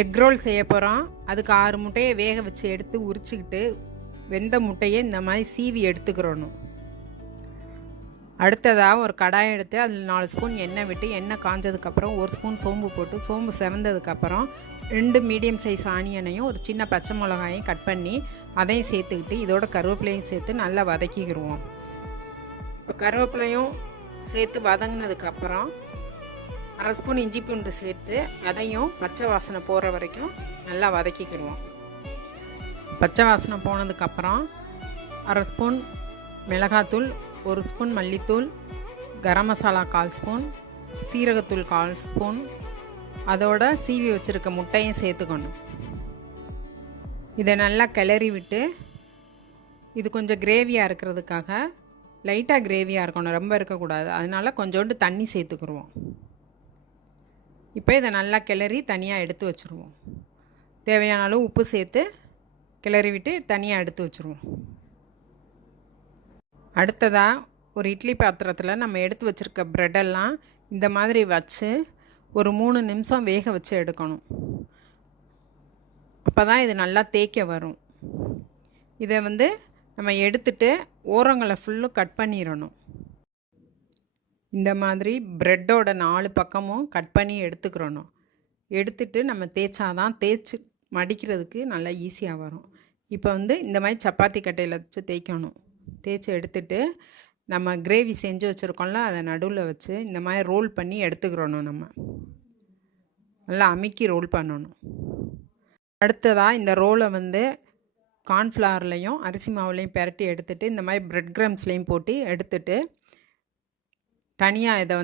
Egg role செய்ய போகிறோம். அதுக்கு 6 முட்டையை வேக வச்சு எடுத்து உரிச்சிக்கிட்டு வெந்த முட்டையை இந்த மாதிரி சீவி எடுத்துக்கிறணும். அடுத்ததாக ஒரு கடாயை எடுத்து அதில் 4 ஸ்பூன் எண்ணெய் விட்டு எண்ணெய் காஞ்சதுக்கப்புறம் 1 ஸ்பூன் சோம்பு போட்டு சோம்பு செவந்ததுக்கப்புறம் 2 மீடியம் சைஸ் ஆனியனையும் ஒரு சின்ன பச்சை மிளகாயும் கட் பண்ணி அதையும் சேர்த்துக்கிட்டு இதோட கருவேப்பிலையும் சேர்த்து நல்லா வதக்கிக்கிடுவோம். இப்போ கருவேப்பிலையும் சேர்த்து வதங்கினதுக்கப்புறம் 1/2 ஸ்பூன் இஞ்சி பூண்டு சேர்த்து அதையும் பச்சை வாசனை போகிற வரைக்கும் நல்லா வதக்கிக்கிடுவோம். பச்சை வாசனை போனதுக்கப்புறம் 1/2 ஸ்பூன் மிளகாத்தூள், 1 ஸ்பூன் மல்லித்தூள், கரம் மசாலா 1/4 ஸ்பூன், சீரகத்தூள் 1/4 ஸ்பூன், அதோட சீவி வச்சுருக்க முட்டையும் சேர்த்துக்கணும். இதை நல்லா கிளறி விட்டு இது கொஞ்சம் கிரேவியாக இருக்கிறதுக்காக லைட்டாக கிரேவியாக இருக்கணும், ரொம்ப இருக்கக்கூடாது. அதனால் கொஞ்சோண்டு தண்ணி சேர்த்துக்குருவோம். இப்போ இதை நல்லா கிளறி தனியாக எடுத்து வச்சுருவோம். தேவையான அளவு உப்பு சேர்த்து கிளறி விட்டு தனியாக எடுத்து வச்சுருவோம். அடுத்ததாக ஒரு இட்லி பாத்திரத்தில் நம்ம எடுத்து வச்சுருக்க ப்ரெட்டெல்லாம் இந்த மாதிரி வச்சு ஒரு 3 நிமிஷம் வேக வச்சு எடுக்கணும். அப்போ தான் இது நல்லா தேய்க்க வரும். இதை நம்ம எடுத்துட்டு ஓரங்களை ஃபுல்லும் கட் பண்ணிடணும். இந்த மாதிரி ப்ரெட்டோட 4 பக்கமும் கட் பண்ணி எடுத்துக்கிறணும். எடுத்துட்டு நம்ம தேய்ச்சாதான் தேய்ச்சி மடிக்கிறதுக்கு நல்லா ஈஸியாக வரும். இப்போ இந்த மாதிரி சப்பாத்தி கட்டையில் வச்சு தேய்க்கணும். தேய்ச்சி எடுத்துட்டு நம்ம கிரேவி செஞ்சு வச்சுருக்கோம்ல, அதை நடுவில் வச்சு இந்த மாதிரி ரோல் பண்ணி எடுத்துக்கிறணும். நம்ம நல்லா அமுக்கி ரோல் பண்ணணும். அடுத்ததாக இந்த ரோலை கார்ன்ஃப்ளவர்லையும் அரிசி மாவுலையும் பெரட்டி எடுத்துகிட்டு இந்த மாதிரி ப்ரெட் க்ரம்ஸ்லையும் போட்டு எடுத்துட்டு தனியாக இதை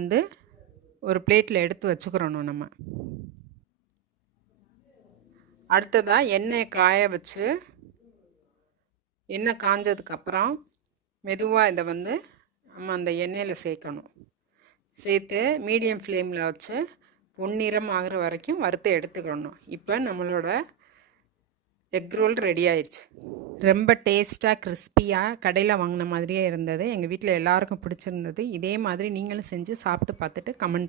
ஒரு பிளேட்டில் எடுத்து வச்சுக்கிறணும். நம்ம அடுத்ததாக எண்ணெயை காய வச்சு எண்ணெய் காஞ்சதுக்கப்புறம் மெதுவாக இதை நம்ம அந்த எண்ணெயில் சேர்க்கணும். சேர்த்து மீடியம் ஃப்ளேமில் வச்சு பொன்னிறம் ஆகிற வரைக்கும் வறுத்து எடுத்துக்கிறணும். இப்போ நம்மளோட எக் ரோல் ரெடி ஆயிடுச்சு. ரொம்ப டேஸ்ட்டாக கிறிஸ்பியாக கடையில் வாங்கின மாதிரியே இருந்தது. எங்கள் வீட்டில் எல்லாருக்கும் பிடிச்சிருந்தது. இதே மாதிரி நீங்களும் செஞ்சு சாப்பிட்டு பார்த்துட்டு கமெண்ட் பண்ணுங்கள்.